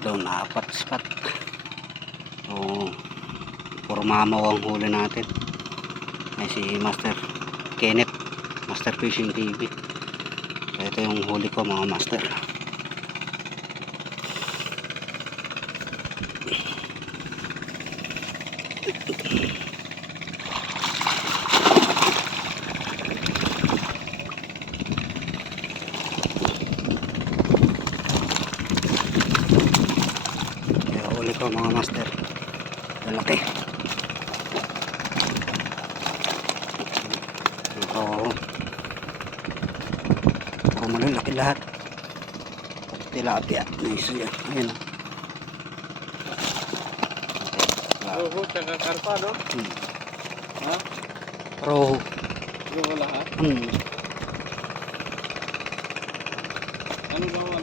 doon, apat spot. So puro mamaw ang huli natin. Ay si Master Kenneth, Master Fishing TV. So ito yung huli ko mga master. Huli ko mga master, lalaki. Oo, puro malalaki lahat. Tilapia, nice yan. Ayun Roho, tsaka karpa, no? Ha? Roho. Roho lahat? Hmm. Ano ba